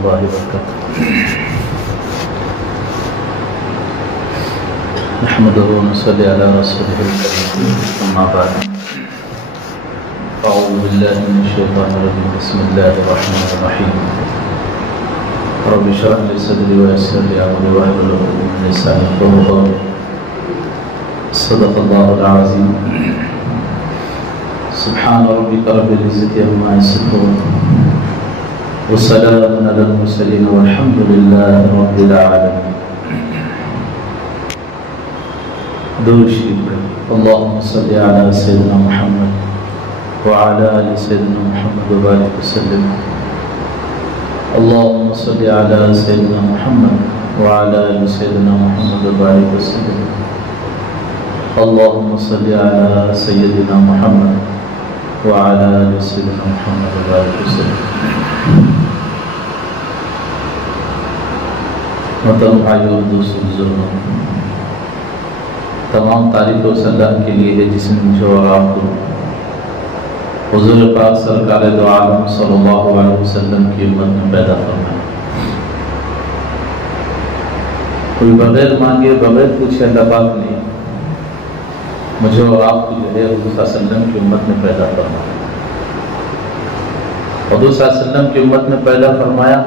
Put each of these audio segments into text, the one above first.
الله وبركاته. نحمده ونصلي على رسوله الكريم، أما بعد. أعوذ بالله من الشيطان الرجيم. بسم الله الرحمن الرحيم. رب اشرح لي صدري ويسر لي أمري واحلل عقدة من لساني يفقهوا قولي. صدق الله العظيم. سبحان ربك رب العزة عما يصفون وسلام على المرسلين والحمد لله رب العالمين. درود شریف اللهم صل على سيدنا محمد وعلى آل سيدنا محمد وبارك وسلم. اللهم صل على سيدنا محمد وعلى آل سيدنا محمد وبارك وسلم. اللهم صل على سيدنا محمد وعلى آل سيدنا محمد وبارك وسلم. محترم بھائیوں اور دوستوں بزرگوں، تمام تعریف اس اللہ کے لیے ہے جس نے مجھے اور آپ کو حضور پاک سرکار دو عالم صلی اللہ علیہ وسلم کی امت میں پیدا فرمایا. کوئی بغیر مانگے بغیر پوچھے اللہ پاک نے مجھے اور آپ کو جو ہے حضور صلی اللہ علیہ وسلم کی امت میں پیدا فرمایا. حضور صلی اللہ علیہ وسلم کی امت میں پیدا فرمایا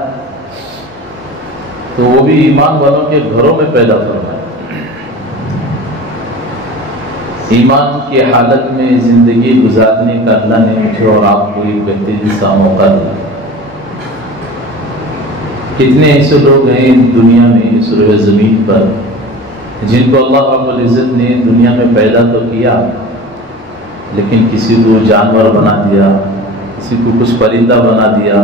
تو وہ بھی ایمان والوں کے گھروں میں پیدا فرمایا. ایمان کی حالت میں زندگی گزارنے کا اللہ نے مجھے اور آپ کو ایک بہترین سا موقع دیا. کتنے ایسے لوگ ہیں دنیا میں اس روئے زمین پر جن کو اللہ رب العزت نے دنیا میں پیدا تو کیا لیکن کسی کو جانور بنا دیا، کسی کو کچھ پرندہ بنا دیا،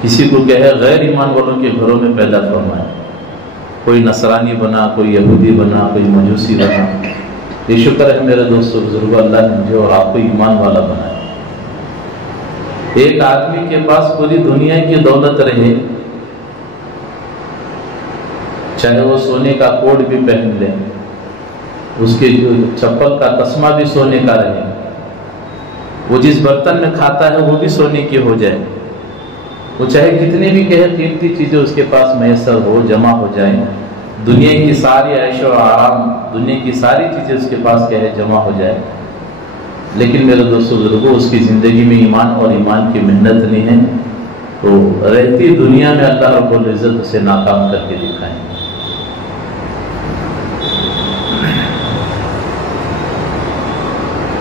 کسی کو کہے غیر ایمان والوں کے گھروں میں پیدا فرمایا. کوئی نصرانی بنا، کوئی یہودی بنا، کوئی مجوسی بنا. یہ شکر ہے میرے دوستوں بزرگوں، اللہ نے مجھے اور آپ کو ایمان والا بنایا. ایک آدمی کے پاس پوری دنیا کی دولت رہے، چاہے وہ سونے کا کوٹ بھی پہن لے، اس کے جو چپل کا تسمہ بھی سونے کا رہے، وہ جس برتن میں کھاتا ہے وہ بھی سونے کی ہو جائے، وہ چاہے کتنی بھی کہے قیمتی چیزیں اس کے پاس میسر ہو، جمع ہو جائیں، دنیا کی ساری عیش و آرام، دنیا کی ساری چیزیں اس کے پاس کہے جمع ہو جائے، لیکن میرے دوستوں بزرگوں اس کی زندگی میں ایمان اور ایمان کی محنت نہیں ہے تو رہتی دنیا میں اللہ رب العزت اسے ناکام کر کے دکھائیں.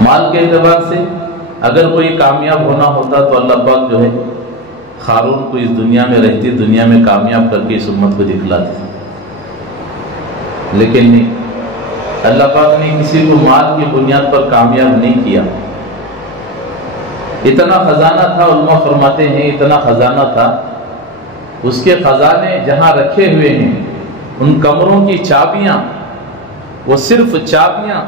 مال کے اعتبار سے اگر کوئی کامیاب ہونا ہوتا تو اللہ پاک جو ہے قارون کو اس دنیا میں رہتی دنیا میں کامیاب کر کے اس امت کو دکھلاتے، لیکن نہیں، اللہ پاک نے کسی کو مال کی بنیاد پر کامیاب نہیں کیا. اتنا خزانہ تھا، علماء فرماتے ہیں اتنا خزانہ تھا، اس کے خزانے جہاں رکھے ہوئے ہیں ان کمروں کی چابیاں، وہ صرف چابیاں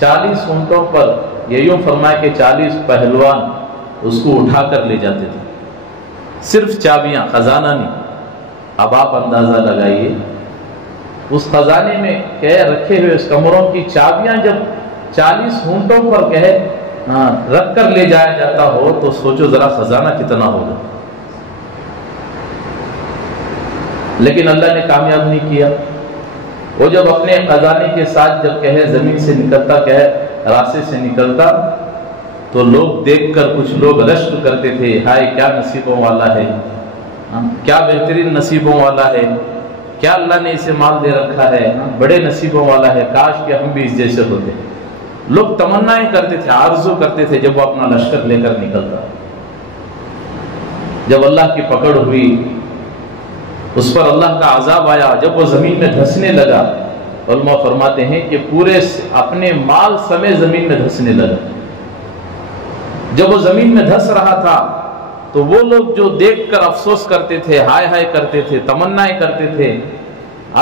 40 اونٹوں پر، یہ یوں فرمایا کہ 40 پہلوان اس کو اٹھا کر لے جاتے تھے. صرف چابیاں، خزانہ نہیں. اب آپ اندازہ لگائیے اس خزانے میں کہے رکھے ہوئے اس کمروں کی چابیاں جب 40 اونٹوں پر کہے رکھ کر لے جایا جاتا ہو تو سوچو ذرا خزانہ کتنا ہوگا. لیکن اللہ نے کامیاب نہیں کیا. وہ جب اپنے خزانے کے ساتھ جب کہے زمین سے نکلتا، کہے راستے سے نکلتا تو لوگ دیکھ کر کچھ لوگ رشک کرتے تھے، ہائے کیا نصیبوں والا ہے، کیا بہترین نصیبوں والا ہے، کیا اللہ نے اسے مال دے رکھا ہے، بڑے نصیبوں والا ہے، کاش کہ ہم بھی اس جیسے ہوتے. لوگ تمنائیں کرتے تھے، آرزو کرتے تھے جب وہ اپنا لشکر لے کر نکلتا. جب اللہ کی پکڑ ہوئی، اس پر اللہ کا عذاب آیا، جب وہ زمین میں دھسنے لگا، علماء فرماتے ہیں کہ پورے اپنے مال سمیت زمین میں دھسنے لگا. جب وہ زمین میں دھس رہا تھا تو وہ لوگ جو دیکھ کر افسوس کرتے تھے، ہائے ہائے کرتے تھے، تمنائیں کرتے تھے،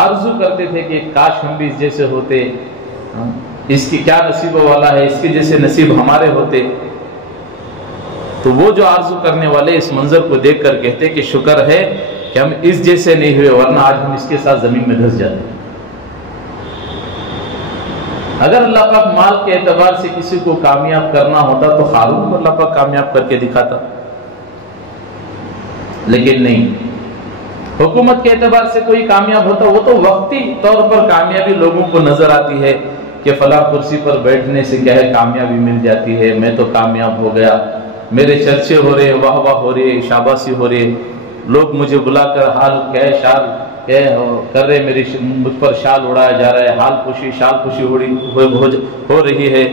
آرزو کرتے تھے کہ کاش ہم بھی اس جیسے ہوتے، اس کی کیا نصیب والا ہے، اس کے جیسے نصیب ہمارے ہوتے. تو وہ جو آرزو کرنے والے اس منظر کو دیکھ کر کہتے کہ شکر ہے کہ ہم اس جیسے نہیں ہوئے، ورنہ آج ہم اس کے ساتھ زمین میں دھس جاتے. اگر اللہ پاک مال کے اعتبار سے کسی کو کامیاب کرنا ہوتا تو قارون کو اللہ پاک کامیاب کر کے دکھاتا. لیکن نہیں، حکومت کے اعتبار سے کوئی کامیاب ہوتا وہ تو وقتی طور پر کامیابی لوگوں کو نظر آتی ہے کہ فلاں کرسی پر بیٹھنے سے کیا ہے کامیابی مل جاتی ہے، میں تو کامیاب ہو گیا، میرے چرچے ہو رہے، واہ واہ ہو رہے، شاباشی ہو رہے، لوگ مجھے بلا کر حال شال کر رہے، مجھ پر شال اڑایا جا رہا ہے، حال خوشی شال خوشی ہو رہی ہے۔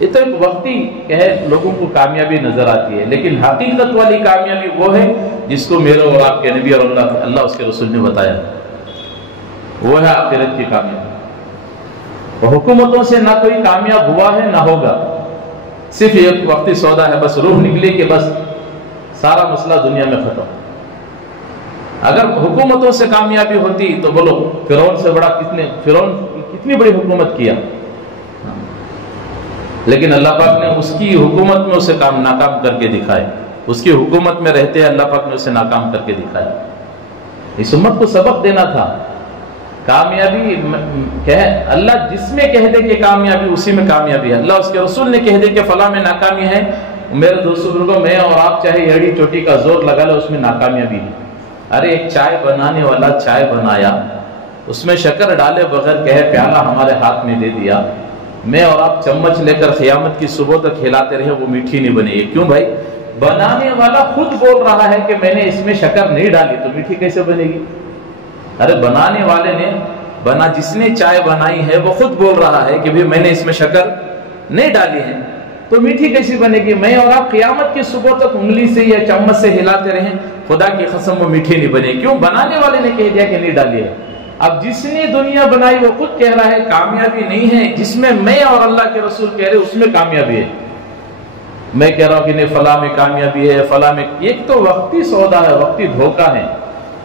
یہ تو ایک وقتی ہے لوگوں کو کامیابی نظر آتی ہے، لیکن حقیقت والی کامیابی وہ ہے جس کو میرے اور آپ کے نبی اور اللہ اس کے رسول نے بتایا، وہ ہے آخرت کی کامیابی۔ حکومتوں سے نہ کوئی کامیاب ہوا ہے نہ ہوگا، صرف ایک وقتی سودا ہے، بس روح نکلی کہ بس سارا مسئلہ دنیا میں ختم۔ اگر حکومتوں سے کامیابی ہوتی تو بولو فرعون سے بڑا فرعون کتنی بڑی حکومت کیا، لیکن اللہ پاک نے اس کی حکومت میں اسے ناکام کر کے دکھائے، اس کی حکومت میں رہتے اللہ پاک نے اسے ناکام کر کے دکھایا۔ اس امت کو سبق دینا تھا، کامیابی اللہ جس میں کہہ دے کہ کامیابی اسی میں کامیابی ہے، اللہ اس کے رسول نے کہہ دے کہ فلاں میں ناکامی ہے، میرے دوستوں بزرگوں میں اور آپ چاہے ایڑی چوٹی کا زور لگا لو اس میں ناکامیابی ہے۔ ارے ایک چائے بنانے والا چائے بنایا، اس میں شکر ڈالے بغیر کہے پیالہ ہمارے ہاتھ میں دے دیا، میں اور آپ چمچ لے کر قیامت کی صبح تک کھلاتے رہے، وہ میٹھی نہیں بنے گی۔ کیوں بھائی؟ بنانے والا خود بول رہا ہے کہ میں نے اس میں شکر نہیں ڈالی، تو میٹھی کیسے بنے گی؟ ارے بنانے والے نے جس نے چائے بنائی ہے وہ خود بول رہا ہے کہ میں نے اس میں شکر نہیں ڈالی ہے، تو میٹھی کیسی بنے گی؟ میں اور آپ قیامت کی صبح تک انگلی سے یا چمچ سے ہلاتے رہیں، خدا کی قسم وہ میٹھی نہیں بنے۔ کیوں؟ بنانے والے نے کہہ دیا کہ نہیں ڈالی ہے۔ اب جس نے دنیا بنائی وہ خود کہہ رہا ہے کامیابی نہیں ہے، جس میں اور اللہ کے رسول کہہ رہے اس میں کامیابی ہے۔ میں کہہ رہا ہوں کہ نہیں فلاں میں کامیابی ہے، فلاں میں، ایک تو وقتی سودا ہے، وقتی دھوکہ ہے۔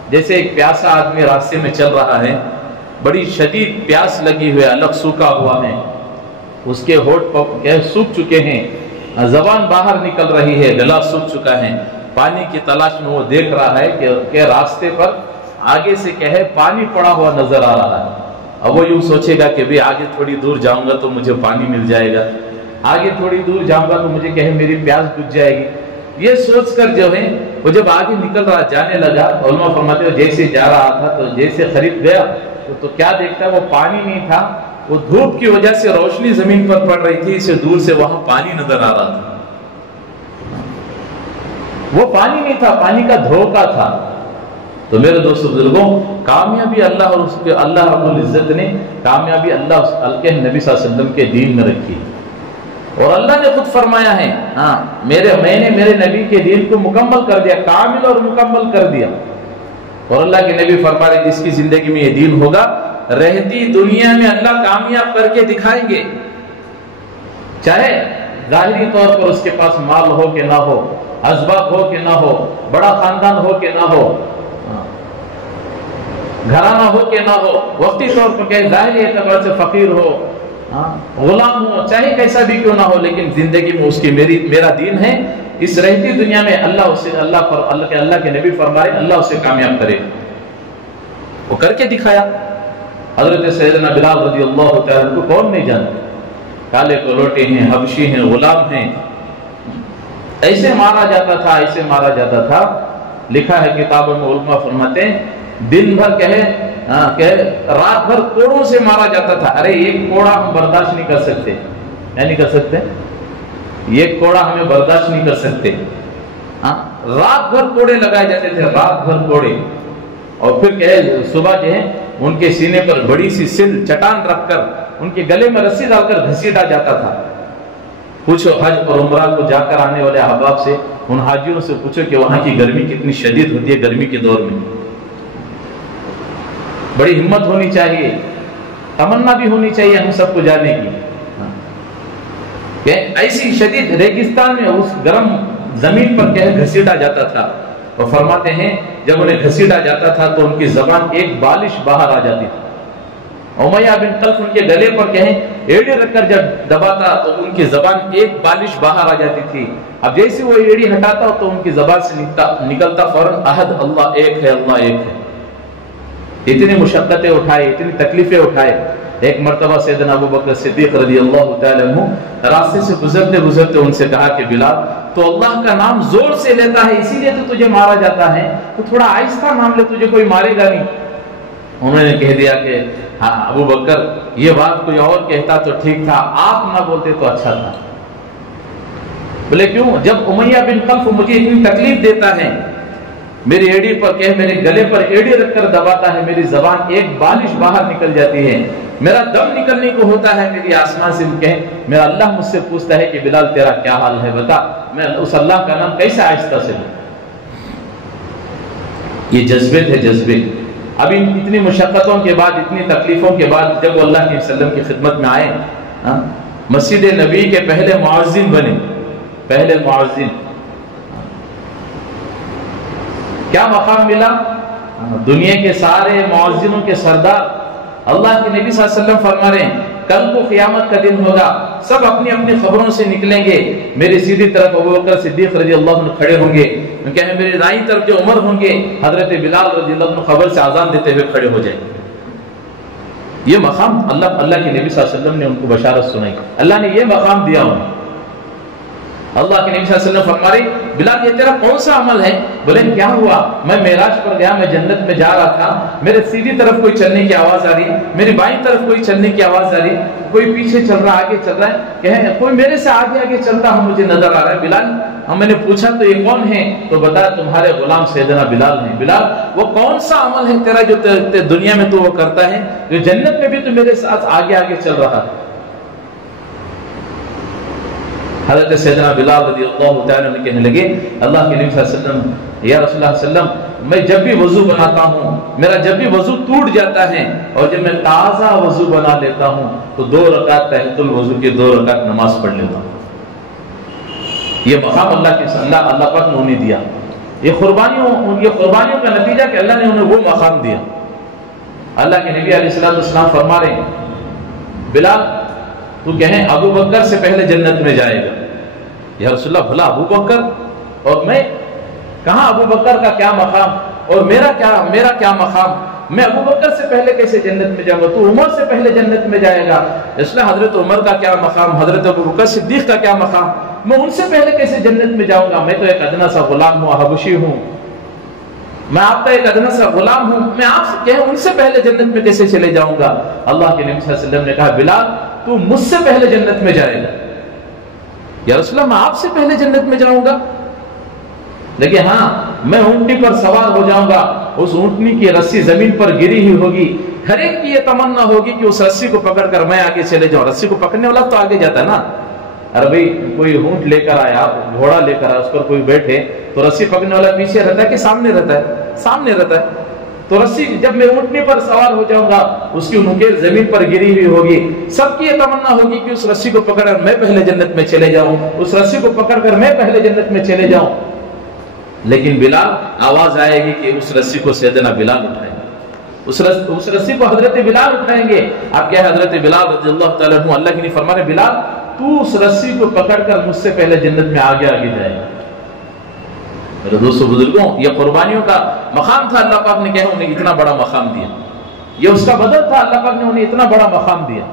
جیسے ایک پیاسا آدمی راستے میں چل رہا ہے، بڑی شدید پیاس لگی ہوئی، الگ سوکھا ہوا ہے، اس کے ہونٹ سوکھ چکے ہیں، زبان باہر نکل رہی ہے، گلا سوکھ چکا ہے، پانی کی تلاش میں وہ دیکھ رہا ہے کہ راستے پر آگے سے کہے پانی پڑا ہوا نظر آ رہا ہے۔ اب وہ یوں سوچے گا کہ بھی آگے تھوڑی دور جاؤں گا تو مجھے پانی مل جائے گا، آگے تھوڑی دور جاؤں گا تو مجھے کہے میری پیاس بجھ جائے گی۔ یہ سوچ کر جو ہے وہ جب آگے نکل رہا جانے لگا، علماء فرماتے ہیں جیسے جا رہا تھا تو جیسے قریب گیا تو کیا دیکھتا ہے؟ وہ پانی نہیں تھا، وہ دھوپ کی وجہ سے روشنی زمین پر پڑ رہی تھی، اسے دور سے وہاں پانی نظر آ رہا تھا۔ وہ پانی نہیں تھا، پانی کا دھوکہ تھا۔ تو میرے دوستو بزرگوں، کامیابی اللہ رب العزت نے کامیابی اللہ کے نبی صلی اللہ علیہ وسلم کے دین میں رکھی، اور اللہ نے خود فرمایا ہے میں نے میرے نبی کے دین کو مکمل کر دیا، کامل اور مکمل کر دیا۔ اور اللہ کے نبی فرما رہے جس کی زندگی میں یہ دین ہوگا، رہتی دنیا میں اللہ کامیاب کر کے دکھائیں گے، چاہے ظاہری طور پر اس کے پاس مال ہو کہ نہ ہو، اسباب ہو کہ نہ ہو، بڑا خاندان ہو کہ نہ ہو، گھرانہ ہو کہ نہ ہو، وقتی طور پر کہ ظاہری اعتبار سے فقیر ہو، غلام ہو، چاہے کیسا بھی کیوں نہ ہو، لیکن زندگی میں اس کی میرا دین ہے، اس رہتی دنیا میں اللہ کے نبی فرما رہے اللہ اسے کامیاب کرے۔ وہ کر کے دکھایا۔ حضرت سیدنا بلال رضی اللہ تعالیٰ کو کون نہیں جانتے، کالے کلوٹے ہیں، حبشی ہیں، غلام ہیں، ایسے مارا جاتا تھا، ایسے مارا جاتا تھا۔ لکھا ہے کتابوں میں، علماء فرماتے ہیں دن بھر رات بھر کوڑوں سے مارا جاتا تھا۔ ارے ایک کوڑا ہم برداشت نہیں کر سکتے، نہیں کر سکتے، ایک کوڑا ہمیں برداشت نہیں کر سکتے۔ رات بھر کوڑے لگائے جاتے تھے، رات بھر کوڑے، اور پھر صبح جو ہے ان کے سینے پر بڑی سی سل چٹان رکھ کر ان کے گلے میں رسی ڈال کر گھسیٹا جاتا تھا۔ پوچھو حج اور عمرہ کو جا کر آنے والے احباب سے، ان حاجیوں سے پوچھو کہ وہاں کی گرمی کتنی شدید ہوتی ہے، گرمی کے دور میں بڑی ہمت ہونی چاہیے، تمنا بھی ہونی چاہیے ہم سب کو جانے کی، کہ ایسی شدید ریگستان میں اس گرم زمین پر گھسیٹا جاتا تھا۔ اور فرماتے ہیں جب انہیں گھسیٹا جاتا تھا تو ان کی زبان ایک بالش باہر آ جاتی تھی۔ امیہ بن خلف ان کے گلے پر ایڑی رکھ کر جب دباتا تو ان کی زبان ایک بالش باہر آ جاتی تھی۔ اب جیسے وہ ایڑی ہٹاتا تو ان کی زبان سے نکلتا فوراً احد، اللہ ایک ہے، اللہ ایک ہے۔ اتنی مشقتیں اٹھائے، اتنی تکلیفیں اٹھائے، ایک مرتبہ سیدنا ابو بکر صدیق رضی اللہ تعالیٰ عنہ راستے سے گزرتے گزرتے ان سے کہا کہ بلال تو اللہ کا نام زور سے لیتا ہے اسی لیے تو تجھے مارا جاتا ہے، تو تھوڑا آہستہ نام لے، تجھے کوئی مارے گا نہیں۔ انہوں نے کہہ دیا کہ ہاں ابو بکر یہ بات کوئی اور کہتا تو ٹھیک تھا، آپ نہ بولتے تو اچھا تھا۔ بولے کیوں؟ جب امیہ بن خلف مجھے اتنی تکلیف دیتا ہے، میری ایڑی پر میرے گلے پر ایڑی رکھ کر دباتا ہے، میری زبان ایک بالش باہر نکل جاتی ہے، میرا دم نکلنے کو ہوتا ہے، میری آسمان سے میرا اللہ مجھ سے پوچھتا ہے کہ بلال تیرا کیا حال ہے، بتا میں اس اللہ کا نام کیسے آہستہ سے لوں۔ یہ جذبے تھے، جذبے۔ اب اتنی مشقتوں کے بعد، اتنی تکلیفوں کے بعد جب وہ اللہ کے وسلم کی خدمت میں آئے، مسجد نبی کے پہلے معزن بنے، پہلے معزن، کیا مقام ملا؟ دنیا کے سارے معزنوں کے سردار اللہ کے نبی صلی اللہ علیہ وسلم فرما رہے ہیں کل کو قیامت کا دن ہوگا، سب اپنی اپنی خبروں سے نکلیں گے، میری سیدھی طرف ابو بکر صدیق رضی اللہ عنہ کھڑے ہوں گے، کہیں میری دائیں طرف جو عمر ہوں گے حضرت بلال رضی اللہ عنہ خبر سے اذان دیتے ہوئے کھڑے ہو جائیں گے۔ یہ مقام اللہ کے نبی صلی اللہ علیہ وسلم نے ان کو بشارت سنائی، اللہ نے یہ مقام دیا انہیں۔ اللہ کے نبی صلی اللہ علیہ وسلم فرما رہے بلال یہ تیرا کون سا عمل ہے؟ بولے کیا ہوا؟ میں معراج پر گیا، میں جنت میں جا رہا تھا، میرے سیدھی طرف کوئی چلنے کی آواز آ رہی، میری بائیں طرف کوئی چلنے کی آواز آ رہی، کوئی پیچھے چل رہا آگے چل رہا ہے، کہیں کوئی میرے سے آگے آگے چلتا ہوں مجھے نظر آ رہا ہے۔ بلال میں نے پوچھا تو یہ کون ہے؟ تو بتا تمہارے غلام سیدنا بلال ہیں۔ بلال وہ کون سا عمل ہے تیرا جو دنیا میں تو وہ کرتا ہے، جو جنت میں بھی تو میرے ساتھ آگے آگے چل رہا ہے؟ حضرت سیدنا بلال رضی اللہ تعالیٰ عنہ کہنے لگے اللہ کے نبی صلی اللہ علیہ وسلم، یا رسول اللہ صلی اللہ علیہ وسلم میں جب بھی وضو بناتا ہوں، میرا جب بھی وضو ٹوٹ جاتا ہے اور جب میں تازہ وضو بنا لیتا ہوں تو 2 رکعت تحیۃ الوضو کی 2 رکعت نماز پڑھ لیتا ہوں۔ یہ مقام اللہ پاک نے انہیں دیا، یہ قربانیوں کا نتیجہ کہ اللہ نے انہیں وہ مقام دیا۔ اللہ کے نبی علیہ السلام فرما رہے ہیں بلال تو کہیں ابو بکر سے پہلے جنت میں جائے گا۔ یا رسول اللہ بھلا ابو بکر اور میں، کہاں ابو بکر کا کیا مقام اور میرا کیا مقام؟ میں ابو بکر سے پہلے کیسے جنت میں جاؤں گا؟ تو عمر سے پہلے جنت میں جائے گا، اس لیے حضرت عمر کا کیا مقام، حضرت ابو بکر صدیق کا کیا مقام، میں ان سے پہلے کیسے جنت میں جاؤں گا؟ میں تو ایک ادنا سا غلام ہوں، حبشی ہوں، میں آپ کا ایک ادنا سا غلام ہوں، میں آپ سے کہیں ان سے پہلے جنت میں کیسے چلے جاؤں گا؟ اللہ کے نبی صلی اللہ علیہ وسلم نے کہا بلال تو مجھ سے پہلے جنت میں جائے گا۔ یا رسول اللہ میں آپ سے پہلے جنت میں جاؤں گا، لیکن ہاں میں اونٹنی پر سوار ہو جاؤں گا، اس اونٹنی کی رسی زمین پر گری ہی ہوگی، ہر ایک کی یہ تمنا ہوگی کہ اس رسی کو پکڑ کر میں آگے چلے جاؤں۔ رسی کو پکڑنے والا تو آگے جاتا ہے نا، ارے بھائی کوئی اونٹ لے کر آیا، گھوڑا لے کر آیا، اس پر کوئی بیٹھے تو رسی پکڑنے والا پیچھے رہتا ہے کہ سامنے رہتا ہے؟ سامنے رہتا ہے۔ تو رسی جب میں اونٹنی پر سوار ہو جاؤں گا، اس کی نوکیل زمین پر گری ہوئی ہوگی، سب کی یہ تمنا ہوگی کہ اس رسی کو پکڑ کر میں پہلے جنت میں چلے جاؤں، اس رسی کو پکڑ کر میں پہلے جنت میں چلے جاؤں۔ لیکن بلال، آواز آئے گی کہ اس رسی کو سیدنا بلال اٹھائیں گے، اس رسی کو حضرت بلال اٹھائیں گے۔ اب کیا ہے حضرت بلال رضی اللہ تعالیٰ عنہ اللہ کے لیے فرما رہے بلال تو اس رسی کو پکڑ کر مجھ سے پہلے جنت میں آگے جائے گا۔ میرے دوستو بزرگوں، یہ قربانیوں کا مقام تھا، اللہ پاک نے کہا انہیں اتنا بڑا مقام دیا، یہ اس کا بدل تھا، اللہ پاک نے انہیں اتنا بڑا مقام دیا۔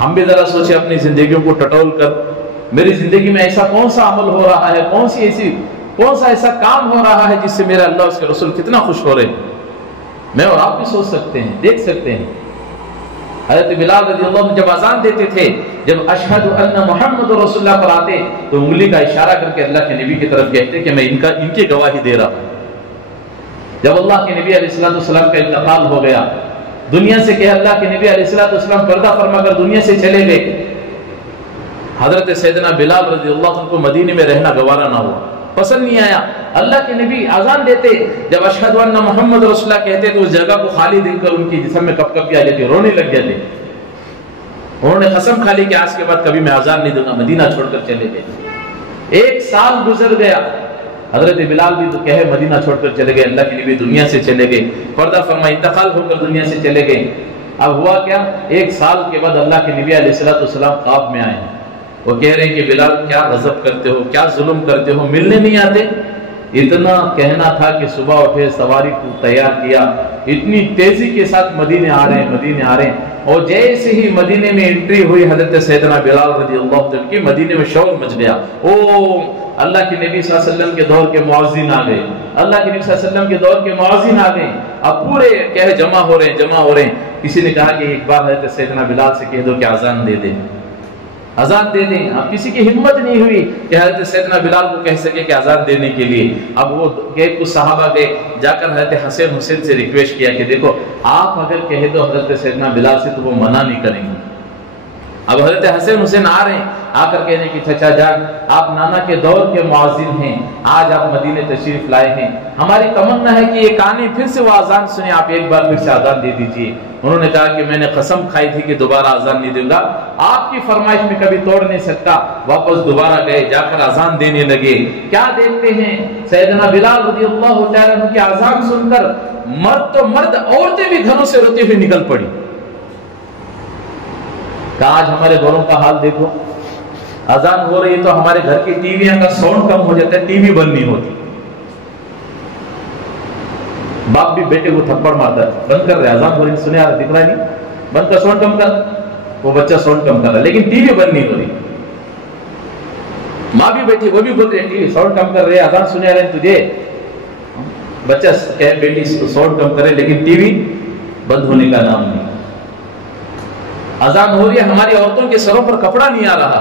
ہم بھی ذرا سوچیں اپنی زندگیوں کو ٹٹول کر، میری زندگی میں ایسا کون سا عمل ہو رہا ہے، کون سا ایسا کام ہو رہا ہے جس سے میرا اللہ اس کے رسول کتنا خوش ہو رہے ہیں۔ میں اور آپ بھی سوچ سکتے ہیں، دیکھ سکتے ہیں۔ حضرت بلال رضی اللہ عنہ جب اذان دیتے تھے، جب اشہد ان محمد رسول اللہ پر آتے تو انگلی کا اشارہ کر کے اللہ کے نبی کی طرف کہتے کہ میں ان کی گواہی دے رہا ہوں۔ جب اللہ کے نبی علیہ السلام کا انتقال ہو گیا دنیا سے، کہ اللہ کے نبی علیہ السلام پردہ فرما کر دنیا سے چلے گئے، حضرت سیدنا بلال رضی اللہ عنہ کو مدینے میں رہنا گوارا نہ ہوا، پسند نہیں آیا۔ اللہ کے نبی اذان دیتے، جب اشہد ان محمد رسول اللہ کہتے تو اس جگہ کو خالی دیکھ کر ان کی جسم میں کپ کپی آ جاتی، رونے لگ جاتے۔ انہوں نے قسم کھا لی کہ آج کے بعد کبھی میں اذان نہیں دوں گا، مدینہ چھوڑ کر چلے گئے۔ 1 سال گزر گیا، حضرت بلال بھی تو کہے مدینہ چھوڑ کر چلے گئے، اللہ کے نبی دنیا سے چلے گئے، پردہ فرما انتقال ہو کر دنیا سے چلے گئے۔ اب ہوا کیا، 1 سال کے بعد اللہ کے نبی علیہ السلام خواب میں آئے ہیں، وہ کہہ رہے ہیں کہ بلال کیا غضب کرتے ہو، کیا ظلم کرتے ہو، ملنے نہیں آتے؟ اتنا کہنا تھا کہ صبح اٹھے، سواری کو تیار کیا، اتنی تیزی کے ساتھ مدینے آ رہے ہیں اور جیسے ہی مدینے میں انٹری ہوئی حضرت سیدنا بلال رضی اللہ عنہ کی، مدینے میں شور مچ گیا۔ او اللہ کے نبی صلی اللہ علیہ وسلم کے دور کے مؤذن آ گئے، اللہ کے نبی صلی اللہ علیہ وسلم کے دور کے مؤذن آ گئے۔ اب پورے کیا ہے جمع ہو رہے ہیں۔ کسی نے کہا کہ ایک بار حضرت سیدنا بلال سے کہہ دو کہ اذان دے دیں۔ اب کسی کی ہمت نہیں ہوئی کہ حضرت سیدنا بلال کو کہہ سکے کہ اذان دینے کے لیے۔ اب وہ کچھ صحابہ گئے، جا کر حضرت حسین سے ریکویسٹ کیا کہ دیکھو آپ اگر کہے تو حضرت سیدنا بلال سے تو وہ منع نہیں کریں گے۔ اب حضرت حسین آ رہے ہیں، آ کر کہنے کہ چچا جان آپ نانا کے دور کے مؤذن ہیں، آج آپ مدینے تشریف لائے ہیں، ہماری تمنا ہے کہ یہ کانے پھر سے وہ اذان سنیں، آپ ایک بار پھر سے اذان دے دیجئے۔ انہوں نے کہا کہ میں نے قسم کھائی تھی کہ دوبارہ اذان نہیں دوں گا، آپ کی فرمائش میں کبھی توڑ نہیں سکتا۔ واپس دوبارہ گئے، جا کر اذان دینے لگے۔ کیا دیکھتے ہیں سیدنا بلال رضی اللہ تعالیٰ عنہ کی اذان سن کر مرد تو مرد، عورتیں بھی گھروں سے روتی ہوئی نکل پڑی۔ کہ آج ہمارے گھروں کا حال دیکھو، اذان ہو رہی ہے تو ہمارے گھر کی ٹی ویاں کا ساؤنڈ کم ہو جاتا ہے، ٹی وی بند نہیں ہوتی۔ باپ بھی بیٹے کو تھپڑ مارتا ہے، بند کر رہے، اذان ہو رہی سنے، یار دکھ رہا نہیں، بند کر، ساؤنڈ کم کر۔ وہ بچہ ساؤنڈ کم کر رہا ہے لیکن ٹی وی بند نہیں ہو رہی۔ ماں بھی بیٹھی، وہ بھی بول رہی ہے ٹی وی ساؤنڈ کم کر رہے، اذان سنے رہے تجھے۔ بچہ کہے بیٹی ساؤنڈ کم کرے لیکن ٹی وی بند ہونے کا نام نہیں۔ اذان ہو رہی ہے، ہماری عورتوں کے سروں پر کپڑا نہیں آ رہا۔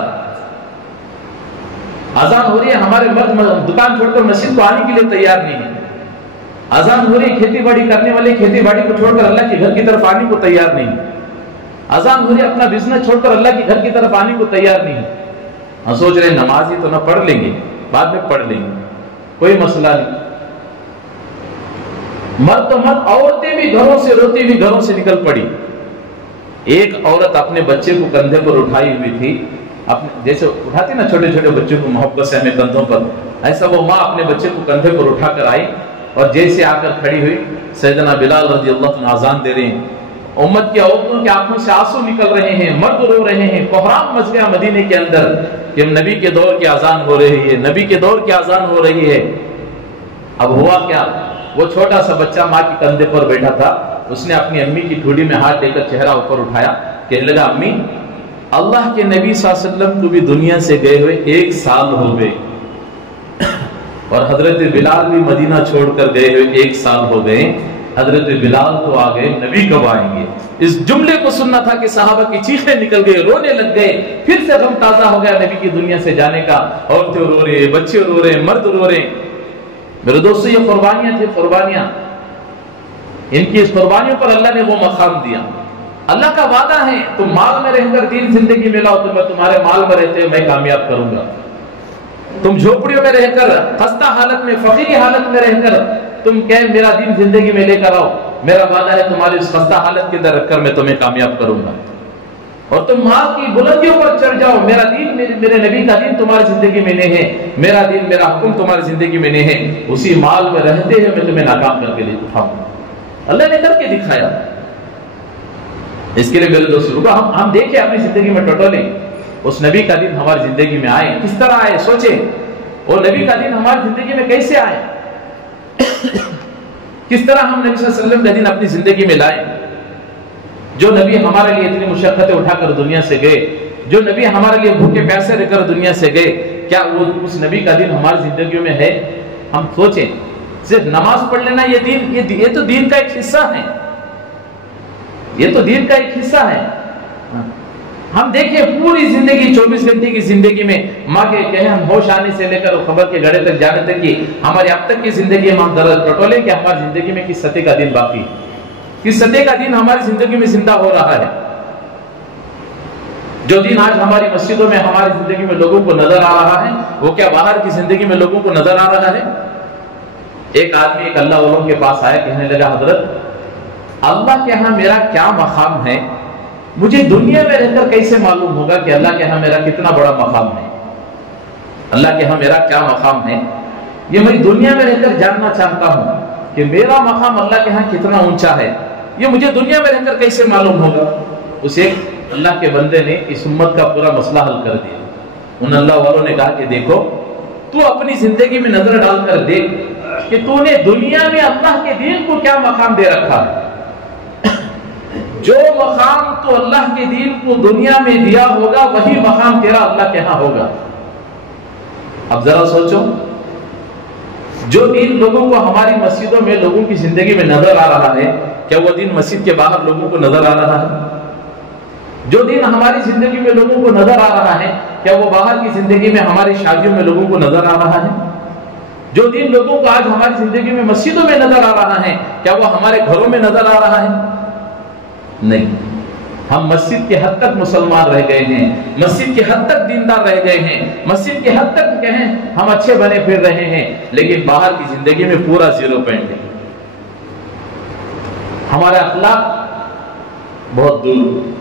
اذان ہو رہی ہے، ہمارے مرد دکان چھوڑ کر مسجد کو آنے کے لیے تیار نہیں ہے۔ اذان ہو رہی ہے، کھیتی باڑی کرنے والے کھیتی باڑی کو چھوڑ کر اللہ کے گھر کی طرف آنے کو تیار نہیں۔ اذان ہو رہی ہے، اپنا بزنس چھوڑ کر اللہ کے گھر کی طرف آنے کو تیار نہیں۔ ہم سوچ رہے ہیں نماز ہی تو نہ پڑھ لیں گے، بعد میں پڑھ لیں گے، کوئی مسئلہ نہیں۔ مرد تو مرد، عورتیں بھی گھروں سے روتی ہوئی گھروں سے نکل پڑی۔ ایک عورت اپنے بچے کو کندھے پر اٹھائی ہوئی تھی، جیسے اٹھاتی نا چھوٹے چھوٹے بچوں کو محبت سے ہمیں کندھوں پر، ایسا وہ ماں اپنے بچے کو کندھے پر اٹھا کر آئی اور جیسے آ کر کھڑی ہوئی، سیدنا بلال رضی اللہ عنہ اذان دے رہے ہیں۔ امت کی عورتوں کی آنکھوں سے آنسو نکل رہے ہیں، مرد رو رہے ہیں، کوہرام مچ گیا مدینے کے اندر کہ نبی کے دور کی اذان ہو رہی ہے، نبی کے دور کی اذان ہو رہی ہے۔ اب ہوا کیا، وہ چھوٹا سا بچہ ماں کے کندھے پر بیٹھا تھا، اس نے اپنی امی کی ٹھوڑی میں ہاتھ لے کر چہرہ اوپر اٹھایا، کہنے لگا امی اللہ کے نبی صلی اللہ علیہ وسلم کو بھی دنیا سے گئے ہوئے 1 سال ہو گئے، اور حضرت بلال بھی مدینہ چھوڑ کر گئے ہوئے 1 سال ہو گئے، حضرت بلال تو آ گئے، نبی کب آئیں گے؟ اس جملے کو سننا تھا کہ صحابہ کی چیخیں نکل گئے، رونے لگ گئے، پھر سے غم تازہ ہو گیا نبی کی دنیا سے جانے کا۔ عورتیں رو رہے، بچے رو رہے، مرد رو رہے۔ میرے دوستو یہ قربانیاں تھیں، قربانیاں، ان کی اس قربانیوں پر اللہ نے وہ مقام دیا۔ اللہ کا وعدہ ہے تم مال میں رہ کر دین زندگی میں لاؤ تو میں تمہارے مال میں رہتے میں کامیاب کروں گا۔ تم جھوپڑیوں میں رہ کر، خستہ حالت میں، فقیری حالت میں رہ کر تم کہ میرا دین زندگی میں لے کر آؤ، میرا وعدہ ہے تمہاری اس خستہ حالت کے اندر رکھ کر میں تمہیں کامیاب کروں گا۔ اور تم مال کی بلندیوں پر چڑھ جاؤ، میرا دین، میرے نبی کا دین تمہاری زندگی میں نہیں ہے، میرا دین، میرا حکم تمہاری زندگی میں نہیں ہے، اسی مال میں رہتے ہوئے میں تمہیں ناکام کر کے لے اٹھاؤں گا۔ اللہ نے کر کے دکھایا۔ اس کے لیے میرے دوستوں کو ہم دیکھیں اپنی زندگی میں ٹٹولیں، اس نبی کا دین ہماری زندگی میں آئے، کس طرح آئے سوچیں، اور نبی کا دین ہماری زندگی میں کیسے آئے، کس طرح ہم نبی صلی اللہ علیہ وسلم کا دین اپنی زندگی میں لائیں۔ جو نبی ہمارے لیے اتنی مشقتیں اٹھا کر دنیا سے گئے، جو نبی ہمارے لیے بھوکے پیاسے رہ کر دنیا سے گئے، کیا وہ اس نبی کا دین ہماری زندگیوں میں ہے؟ ہم سوچیں، صرف نماز پڑھ لینا یہ دین، یہ تو دین کا ایک حصہ ہے، یہ تو دین کا ایک حصہ ہے۔ ہم دیکھیں پوری زندگی 24 گھنٹے کی زندگی میں ماں کے کہیں ہم ہوش آنے سے لے کر خبر کے گھڑے تک جانے تک کی ہماری اب تک کی زندگی میں ہم درد ٹٹولیں کہ ہماری زندگی میں کس سطح کا دین باقی ہے، کس سطح کا دین ہماری زندگی میں زندہ ہو رہا ہے۔ جو دین آج ہماری مسجدوں میں، ہماری زندگی میں لوگوں کو نظر آ رہا ہے، وہ کیا باہر کی زندگی میں لوگوں کو نظر آ رہا ہے؟ ایک آدمی ایک اللہ والوں کے پاس آیا، کہنے لگا حضرت اللہ کے ہاں میرا کیا مقام ہے، مجھے دنیا میں رہ کر کیسے معلوم ہوگا کہ اللہ کے ہاں میرا کتنا بڑا مقام ہے، اللہ کے ہاں میرا کیا مقام ہے، یہ میں دنیا میں رہ کر جاننا چاہتا ہوں کہ میرا مقام اللہ کے ہاں کتنا اونچا ہے، یہ مجھے دنیا میں رہ کر کیسے معلوم ہوگا۔ اس ایک اللہ کے بندے نے اس امت کا پورا مسئلہ حل کر دیا۔ ان اللہ والوں نے کہا کہ دیکھو تو اپنی زندگی میں نظر ڈال کر دیکھ، کہ تو نے دنیا میں اللہ کے دین کو کیا مقام دے رکھا ہے. جو مقام تو اللہ کے دین کو دنیا میں دیا ہوگا وہی مقام تیرا اللہ کے ہاں ہوگا. اب ذرا سوچو، جو دین لوگوں کو ہماری مسجدوں میں لوگوں کی زندگی میں نظر آ رہا ہے، کیا وہ دین مسجد کے باہر لوگوں کو نظر آ رہا ہے؟ جو دین ہماری زندگی میں لوگوں کو نظر آ رہا ہے، کیا وہ باہر کی زندگی میں ہماری شادیوں میں لوگوں کو نظر آ رہا ہے؟ جو دین لوگوں کو آج ہماری زندگی میں مسجدوں میں نظر آ رہا ہے، کیا وہ ہمارے گھروں میں نظر آ رہا ہے؟ نہیں. ہم مسجد کے حد تک مسلمان رہ گئے ہیں، مسجد کے حد تک دیندار رہ گئے ہیں، مسجد کے حد تک کہیں ہم اچھے بنے پھر رہے ہیں، لیکن باہر کی زندگی میں پورا 0 ہے. ہمارے اخلاق بہت دور.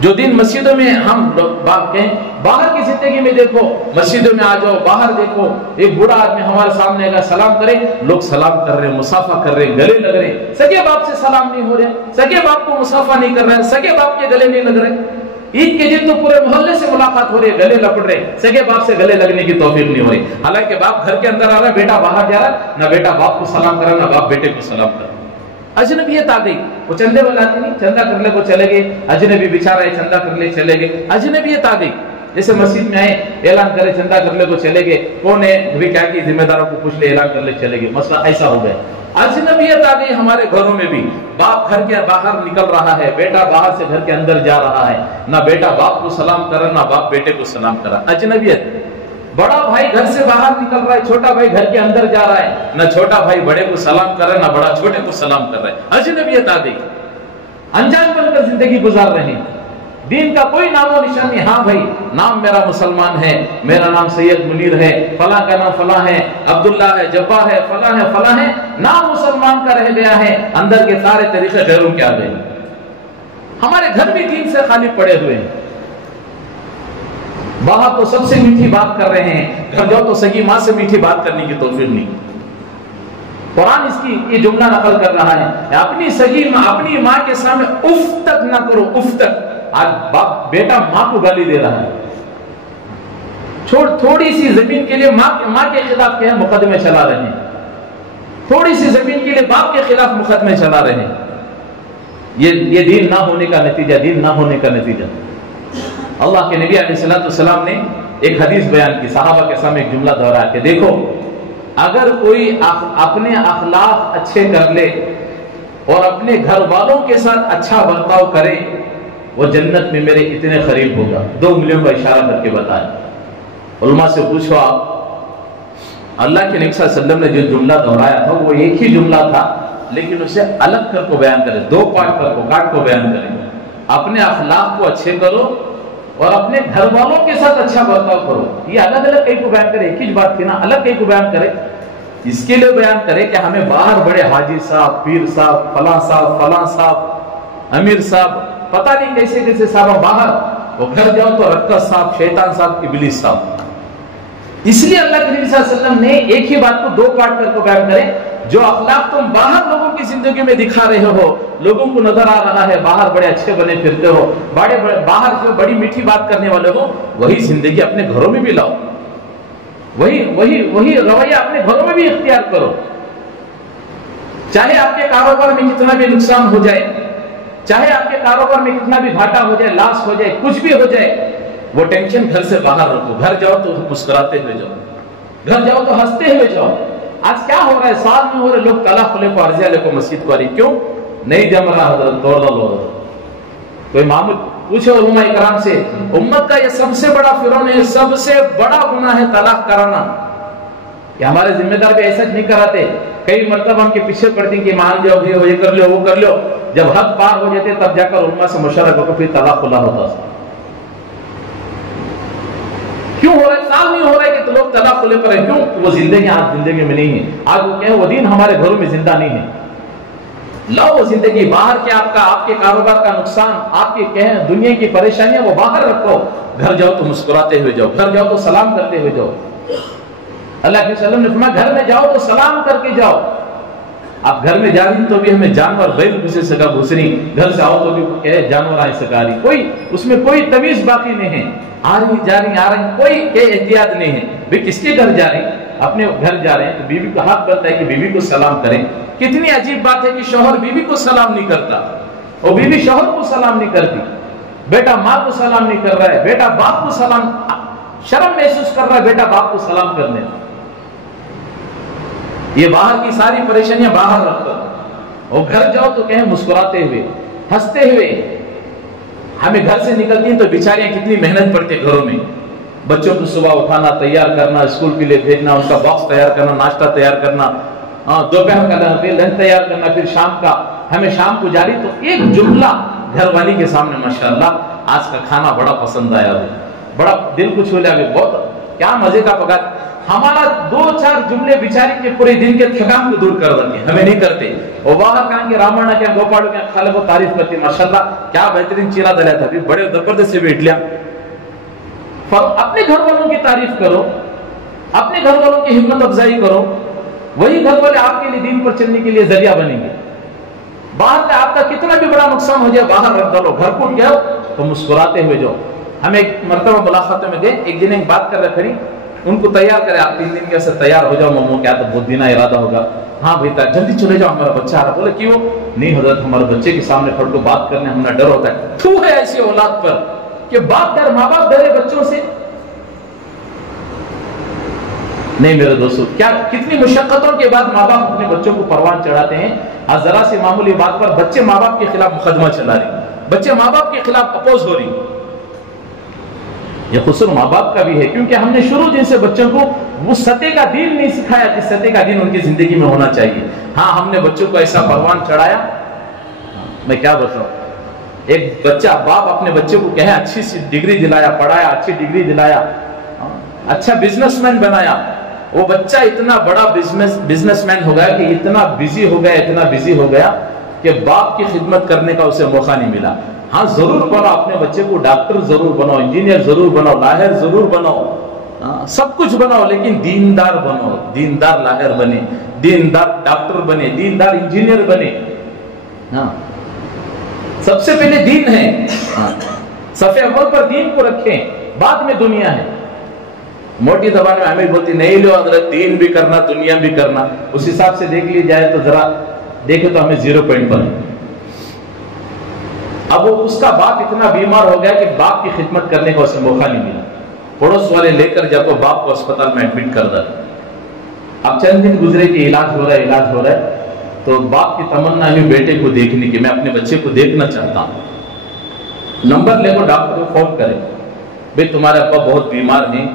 جو دن مسجدوں میں ہم لوگ کہیں باہر کی زندگی میں دیکھو، مسجدوں میں آ جاؤ، باہر دیکھو، ایک بوڑھا آدمی ہمارے سامنے آگا سلام کرے، لوگ سلام کر رہے، مصافحہ کر رہے، گلے لگ رہے. سگے باپ سے سلام نہیں ہو رہے، سگے باپ کو مصافحہ نہیں کر رہے، سگے باپ کے گلے نہیں لگ رہے. عید کے دن تو پورے محلے سے ملاقات ہو رہی ہے، گلے لپٹ رہے، سگے باپ سے گلے لگنے کی توفیق نہیں ہو رہی. حالانکہ باپ گھر کے اندر آ رہا ہے، بیٹا باہر جا رہا ہے، نہ بیٹا باپ کو سلام کر رہا، نہ باپ بیٹے کو سلام کر رہا. اجنبیت آ گئی. وہ چندے والا آتے نہیں، چندہ کر لے کو چلے گئے، اجنبی بچارہ ہے، چندہ کر لے چلے گئے. اجنبیت آ گئی. جیسے مسجد میں آئے، اعلان کرے چندہ کر لے کو چلے گئے، کون ہے بھی کیا کہ ذمہ داروں کو پوچھ لے، اعلان کر لے چلے گئے. مسئلہ ایسا ہو گیا. اجنبیت آ گئی ہمارے گھروں میں بھی. باپ گھر کے باہر نکل رہا ہے، بیٹا باہر سے گھر کے اندر جا رہا ہے، نہ بیٹا باپ کو سلام کر رہا، نہ باپ بیٹے کو سلام کر رہا. اجنبیت. بڑا بھائی گھر سے باہر نکل رہا ہے، چھوٹا بھائی گھر کے اندر جا رہا ہے، نہ چھوٹا بھائی بڑے کو سلام کر رہا ہے، نہ بڑا چھوٹے کو سلام کر رہا ہے. اجنبیت آ گئی. انجان بن کر زندگی گزار رہے ہیں، دین کا کوئی نام و نشان نہیں. ہاں بھائی نام میرا مسلمان ہے، میرا نام سید منیر ہے، فلاں کا نام فلاں ہے، عبداللہ ہے، جبار ہے، فلاں ہے، فلاں ہے. نام مسلمان کا رہ گیا ہے، اندر کے سارے طریقے غیروں کے آ گئے. ہمارے گھر بھی دین سے خالی پڑے ہوئے ہیں. باہر تو سب سے میٹھی بات کر رہے ہیں، گھر جاؤ تو سگی ماں سے میٹھی بات کرنے کی توفیق نہیں. قرآن اس کی یہ جملہ نقل کر رہا ہے، اپنی سگی ماں، اپنی ماں کے سامنے اف تک نہ کرو، اف تک. آج باپ بیٹا ماں کو گالی دے رہا ہے. تھوڑی سی زمین کے لیے ماں کے خلاف کیا مقدمے چلا رہے ہیں، تھوڑی سی زمین کے لیے باپ کے خلاف مقدمے چلا رہے ہیں. یہ دین نہ ہونے کا نتیجہ، دین نہ ہونے کا نتیجہ. اللہ کے نبی علیہ السلام نے ایک حدیث بیان کی، صحابہ کے سامنے ایک جملہ دہرایا کہ دیکھو اگر کوئی اپنے اخلاق اچھے کر لے اور اپنے گھر والوں کے ساتھ اچھا برتاؤ کرے، وہ جنت میں میرے اتنے قریب ہوگا. 2 انگلیوں کا اشارہ کر کے بتایا. علماء سے پوچھو آپ، اللہ کے نبی صلی اللہ علیہ وسلم نے جو جملہ دہرایا تھا وہ ایک ہی جملہ تھا، لیکن اسے الگ کر کو بیان کرے، 2 پارٹ کر کو کاٹ کو بیان کرے. اپنے اخلاق کو اچھے کرو اور اپنے گھر والوں کے ساتھ اچھا برتاؤ کرو. یہ الگ الگ کئی کو بیان کرے، ایک ہی بات تھی نا، الگ کئی کو بیان کرے. اس کے لیے بیان کرے کہ ہمیں باہر بڑے حاجی صاحب، پیر صاحب، فلاں صاحب، فلاں صاحب، امیر صاحب، پتہ نہیں کیسے کیسے صاحب باہر، وہ گھر جاؤ تو رکس صاحب، شیطان صاحب، ابلیس صاحب. اس لیے اللہ کے نبی صلی اللہ علیہ وسلم نے ایک ہی بات کو 2 پارٹ کر کو بیان کرے. جو اخلاق تم باہر لوگوں کی زندگی میں دکھا رہے ہو، لوگوں کو نظر آ رہا ہے باہر بڑے اچھے بنے پھرتے ہو، باہر جو بڑی میٹھی بات کرنے والے ہو، وہی زندگی اپنے گھروں میں بھی لاؤ، وہی رویہ اپنے گھروں میں بھی اختیار کرو. چاہے آپ کے کاروبار میں کتنا بھی نقصان ہو جائے، چاہے آپ کے کاروبار میں کتنا بھی گھاٹا ہو جائے، لاس ہو جائے، کچھ بھی ہو جائے، وہ ٹینشن گھر سے باہر رکھو. گھر جاؤ تو مسکراتے ہوئے جاؤ، گھر جاؤ تو ہنستے ہوئے جاؤ. آج کیا ہو رہا ہے، سال میں ہو رہے لوگ کلا کھلے کو عرضیہ لے کو مسجد کو آ رہی، کیوں نہیں جم رہا حضرت، توڑ دو حضرت. کوئی معمول پوچھو علماء کرام سے، امت کا یہ سب سے بڑا فرعون ہے، سب سے بڑا گناہ ہے طلاق کرانا. کہ ہمارے ذمہ دار بھی ایسا نہیں کراتے. کئی مرتبہ ہم کے پیچھے پڑتے ہیں کہ مان جاؤ یہ کر لو وہ کر لو، جب حد پار ہو جاتے تب جا کر علماء سے مشورہ کر پھر طلاق کھلا ہوتا. کیوں ہو رہا ہے؟ سال نہیں ہو رہا ہے کہ لوگ طلاق کھلے پر ہیں. کیوں؟ وہ زندگی آج زندگی میں نہیں ہے. آج وہ کیا ہے، وہ دین ہمارے گھروں میں زندہ نہیں ہے. لاؤ وہ زندگی باہر کے، آپ کے کاروبار کا نقصان، آپ کے دنیا کی پریشانیاں وہ باہر رکھو. گھر جاؤ تو مسکراتے ہوئے جاؤ، گھر جاؤ تو سلام کرتے ہوئے جاؤ. اللہ کے وسلم نے فرمایا گھر میں جاؤ تو سلام کر کے جاؤ. آپ گھر میں جا رہی تو بھی ہمیں جانور غیر گھسے سکا گھسری، گھر سے آؤ تو بھی جانور آئے سکا رہی، کوئی اس میں کوئی تمیز باقی نہیں ہے. آ رہی جا رہی آ رہی، کوئی احتیاط نہیں ہے. بھئی کس کے گھر جا رہی؟ اپنے گھر جا رہے ہیں تو بیوی کا حق بنتا ہے کہ بیوی کو سلام کریں. کتنی عجیب بات ہے کہ شوہر بیوی کو سلام نہیں کرتا اور بیوی شوہر کو سلام نہیں کرتی. بیٹا ماں کو سلام نہیں کر رہا ہے, بیٹا باپ کو سلام, شرم محسوس کر رہا ہے بیٹا باپ کو سلام کرنے. یہ باہر کی ساری پریشانیاں باہر رکھ کر اور گھر جاؤ تو کہیں مسکراتے ہوئے, ہنستے ہوئے. ہمیں گھر سے نکلتی ہیں تو بیچاریاں کتنی محنت پڑتی ہے گھروں میں, بچوں کو صبح اٹھانا, تیار کرنا, اسکول کے لیے بھیجنا, ان کا باکس تیار کرنا, ناشتہ تیار کرنا, دوپہر کا لنچ تیار کرنا, پھر شام کا, ہمیں شام کو جاری. تو ایک جملہ گھر والی کے سامنے ماشاءاللہ آج کا کھانا بڑا پسند آیا, بڑا دل کو چھو لیا, بہت کیا مزے کا پکا. ہمارا 2-4 جملے بیچاری کے پورے دن کے تھکان کو دور کر دیتے, ہمیں نہیں کرتے. اور باہر کہاں کے رامنا کیا گوپاڑو کیا خالے کو تعریف کرتے, ماشاءاللہ کیا بہترین چیلا دلیا تھا, بڑے زبردست سے بیٹھ لیا. اپنے گھر والوں کی تعریف کرو, اپنے گھر والوں کی ہمت افزائی کرو, وہی گھر والے آپ کے لیے دین پر چلنے کے لیے ذریعہ بنیں گے. باہر میں آپ کا کتنا بھی بڑا نقصان ہو جائے باہر رکھ ڈالو, گھر کو گیا تو مسکراتے ہوئے جاؤ. ہم ایک مرتبہ ملاقاتوں میں گئے, ایک دن ایک بات کر رہے کھڑی, ان کو تیار کرے, آپ 3 دن کے سے تیار ہو جاؤ مامو, کیا تو بہت دینا ارادہ ہوگا. ہاں بھائی جلدی چلے جاؤ, ہمارا بچہ آ رہا. بولے کیوں؟ نہیں حضرت ہمارے بچے کے سامنے کھڑ کو بات کرنے ہمارا ڈر ہوتا ہے. تو ہے ایسی اولاد پر کہ باپ ڈر, ماں باپ ڈرے بچوں سے. نہیں میرے دوستو, کیا کتنی مشقتوں کے بعد ماں باپ اپنے بچوں کو پروان چڑھاتے ہیں. آج ذرا سی معمولی بات پر بچے ماں باپ کے خلاف مقدمہ چلا رہے, بچے ماں باپ کے خلاف اپوز ہو رہی. یہ قصور ماں باپ کا بھی ہے, کیونکہ ہم نے شروع دن سے بچوں کو وہ سطح کا دین نہیں سکھایا کہ سطح کا دین ان کی زندگی میں ہونا چاہیے. ہاں ہم نے بچوں کو ایسا پروان چڑھایا, میں کیا بتاؤں. ایک بچہ, باپ اپنے بچے کو کہے اچھی سی ڈگری دلایا, پڑھایا, اچھی ڈگری دلایا, اچھا بزنس مین بنایا. وہ بچہ اتنا بڑا بزنس مین ہو گیا کہ اتنا بزی ہو گیا کہ باپ کی خدمت کرنے کا اسے موقع نہیں ملا. ہاں ضرور بناؤ اپنے بچے کو, ڈاکٹر ضرور بناؤ, انجینئر ضرور بناؤ, لاہر ضرور بناؤ, سب کچھ بناؤ, لیکن دیندار بنو, دیندار لاہر بنے, دیندار ڈاکٹر بنے, دیندار انجینئر بنے. ہاں سب سے پہلے دین ہے, صف اول پر دین کو رکھیں, بعد میں دنیا ہے. موٹی زبان میں ہمیں بولتی نہیں لو حضرت, دین بھی کرنا دنیا بھی کرنا. اس حساب سے دیکھ لی جائے تو ذرا دیکھے تو ہمیں 0 پوائنٹ پر. اب وہ اس کا باپ اتنا بیمار ہو گیا کہ باپ کی خدمت کرنے کا اسے موقع نہیں ملا. پڑوس والے لے کر جب باپ کو اسپتال میں ایڈمٹ کر دیا. اب چند دن گزرے کہ علاج ہو رہا ہے تو باپ کی تمنا ہے بیٹے کو دیکھنے کی, میں اپنے بچے کو دیکھنا چاہتا ہوں. نمبر لے کو ڈاکٹر کو فون کرے, بھائی تمہارے ابا بہت بیمار ہیں,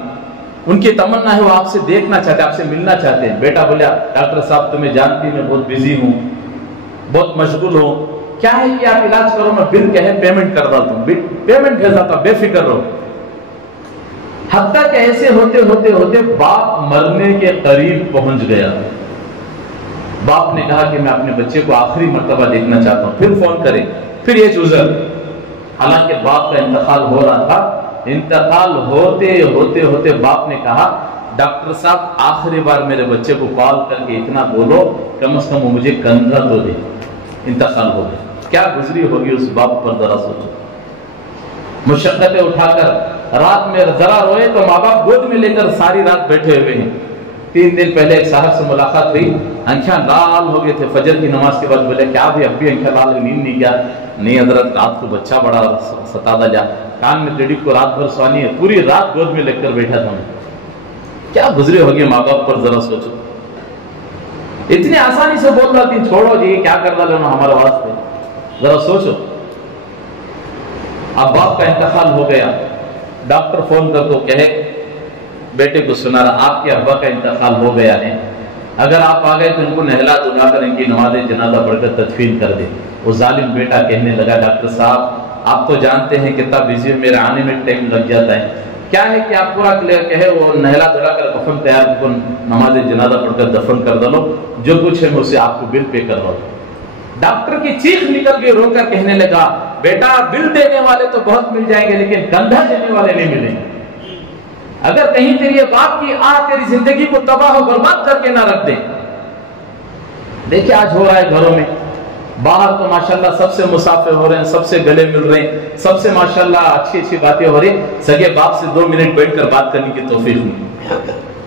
ان کی تمنا ہے وہ آپ سے دیکھنا چاہتے ہیں, آپ سے ملنا چاہتے ہیں. بیٹا بولیا ڈاکٹر صاحب تمہیں جانتی میں بہت بزی ہوں, بہت مشغول ہوں, کیا ہے کہ آپ علاج کرو, میں بل کہے پیمنٹ کر دیتا ہوں, پیمنٹ بھیج دیتا ہوں, بے فکر رہو. حتیٰ کہ ایسے ہوتے باپ مرنے کے قریب پہنچ گیا. باپ نے کہا کہ میں اپنے بچے کو آخری مرتبہ دیکھنا چاہتا ہوں. پھر فون کرے, پھر یہ چوزر. حالانکہ باپ کا انتقال ہو رہا تھا. انتقال ہوتے باپ نے کہا ڈاکٹر صاحب آخری بار میرے بچے کو کال کر کے اتنا بولو, کم از کم وہ مجھے کندھا تو دے. انتقال ہو گیا. کیا گزری ہوگی اس باپ پر ذرا سوچو. مشقتیں اٹھا کر رات میں ذرا روئے تو ماں باپ گود میں لے کر ساری رات بیٹھے ہوئے ہیں. 3 دن پہلے ایک صاحب سے ملاقات ہوئی, آنکھیں لال ہو گئے تھے. فجر کی نماز کے بعد بولے کیا بھی اب بھی آنکھیں لال, نیند نہیں کیا؟ نہیں حضرت رات کو بچہ بڑا ستادا جا, کان میں ٹیڈی کو رات بھر سوانی ہے, پوری رات گود میں لے کر بیٹھا تھا. کیا گزرے ہوگی ماں باپ پر ذرا سوچو. اتنی آسانی سے بول رہا تھی چھوڑو جی کیا کرنا لینا ہمارا واسطے, ذرا سوچو. اب باپ کا انتقال ہو گیا, ڈاکٹر فون کر تو کہے بیٹے کو سنا رہا آپ کے ابا کا انتقال ہو گیا ہے, اگر آپ آ گئے تو ان کو نہلا دھلا کر ان کی نماز جنازہ پڑھ کر تدفین کر دے. وہ ظالم بیٹا کہنے لگا ڈاکٹر صاحب آپ تو جانتے ہیں کتنا بزی ہے, میرے آنے میں ٹائم لگ جاتا ہے, کیا ہے کہ آپ پورا کلیئر کہے وہ نہلا دھلا کر کفن تیار کو نماز جنازہ پڑھ کر دفن کر دو, جو کچھ ہے میں اسے آپ کو بل پے کر رہا ہوں. ڈاکٹر کی چیخ نکل گئی, رو کر کہنے لگا بیٹا بل دینے والے تو بہت مل جائیں گے لیکن کندھا دینے والے نہیں ملیں گے. اگر کہیں تیری باپ کی تیری زندگی کو تباہ و برباد کر کے نہ رکھ دیں. دیکھیں آج ہو رہا ہے گھروں میں, باہر تو ماشاءاللہ سب سے مسافر ہو رہے ہیں, سب سے گلے مل رہے ہیں, سب سے ماشاءاللہ اچھی باتیں ہو رہی ہیں. سگے باپ سے 2 منٹ بیٹھ کر بات کرنے کی توفیق نہیں.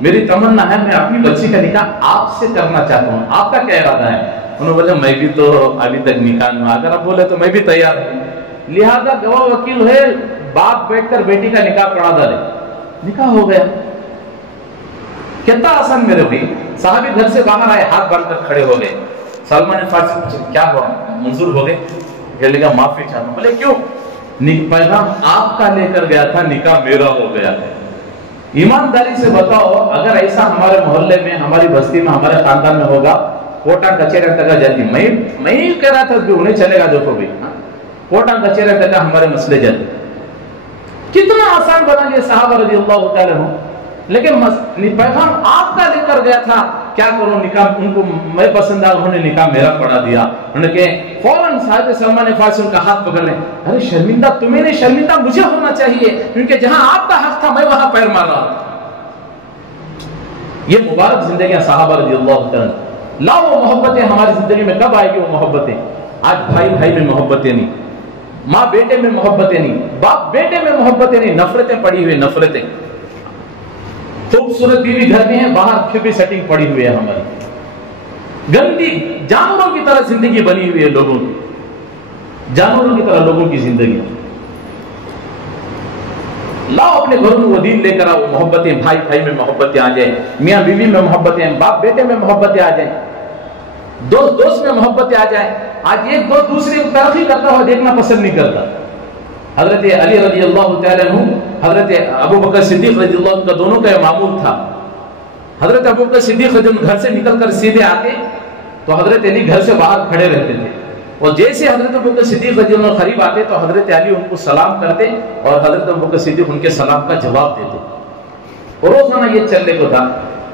میری تمنا ہے میں اپنی بچی کا نکاح آپ سے کرنا چاہتا ہوں، آپ کا کیا ارادہ ہے؟ انہوں نے بولا میں بھی تو ابھی تک نکاح میں، اگر آپ بولے تو میں بھی تیار ہوں، لہذا گواہ وکیل ہے، باپ بیٹھ کر بیٹی کا نکاح پڑھا ڈالے، نکاح ہو گیا۔ کتنا آسان میرے بھائی، صحابی گھر سے باہر آئے، ہاتھ باندھ کر کھڑے ہو گئے، سلمان فارسی پوچھے کیا ہوا، منظور ہو گئے؟ کہنے لگا معافی چاہتا ہوں۔ بولے کیوں؟ پیغام آپ کا لے کر گیا تھا، نکاح میرا ہو گیا ہے۔ ایمانداری سے بتاؤ، اگر ایسا ہمارے محلے میں، ہماری بستی میں، ہمارے خاندان میں ہوگا، کوٹا کچہری تک جاتی، میں ہی کہہ رہا تھا کہ انہیں چلے گا، دیکھو بھائی کوٹا کچہری تک ہمارے مسئلے جاتے، کتنا آسان بنا لیا صحابہ رضی اللہ تعالیٰ عنہ۔ لیکن پیغام آپ کا لے کر گیا تھا، کیا کروں، نکاح ان کو میں پسند آیا، انہوں نے نکاح میرا پڑھا دیا۔ انہوں نے کہ فوراً صاحب سلمان فارسی ان کا ہاتھ پکڑ لیں، ارے شرمندہ تمہیں نہیں، شرمندہ مجھے ہونا چاہیے، کیونکہ جہاں آپ کا حق تھا میں وہاں پیر مار رہا تھا۔ یہ مبارک زندگیاں صحابہ رضی اللہ تعالیٰ عنہ۔ لا وہ محبتیں ہماری زندگی میں کب آئے گی؟ وہ محبتیں آج بھائی بھائی میں محبتیں نہیں، ماں بیٹے میں محبتیں نہیں، باپ بیٹے میں محبتیں نہیں، نفرتیں پڑی ہوئی، نفرتیں۔ خوبصورت بیوی گھر میں ہے، باہر پھر بھی سیٹنگ پڑی ہوئی ہے ہماری، گندی جانوروں کی طرح زندگی بنی ہوئی ہے لوگوں کی، جانوروں کی طرح لوگوں کی زندگی۔ لاؤ اپنے گھروں میں وہ دین لے کر آؤ، محبتیں، بھائی بھائی میں محبتیں آ جائیں، میاں بیوی میں محبتیں، باپ بیٹے میں محبتیں آ جائیں، دوست دوست میں محبتیں آ جائیں۔ آج ایک دوست دوسرے کو ترقی کرتا ہوا دیکھنا پسند نہیں کرتا۔ حضرت علی رضی اللہ تعالیٰ عنہ، حضرت ابو بکر صدیق رضی اللہ عنہ کا دونوں کا معمول تھا۔ حضرت ابو بکر صدیق جب گھر سے نکل کر سیدھے آتے تو حضرت علی گھر سے باہر کھڑے رہتے تھے، اور جیسے حضرت ابو بکر صدیق رضی اللہ عنہ قریب آتے تو حضرت علی ان کو سلام کرتے اور حضرت ابو بکر صدیق ان کے سلام کا جواب دیتے۔ روزانہ یہ چلنے کو تھا۔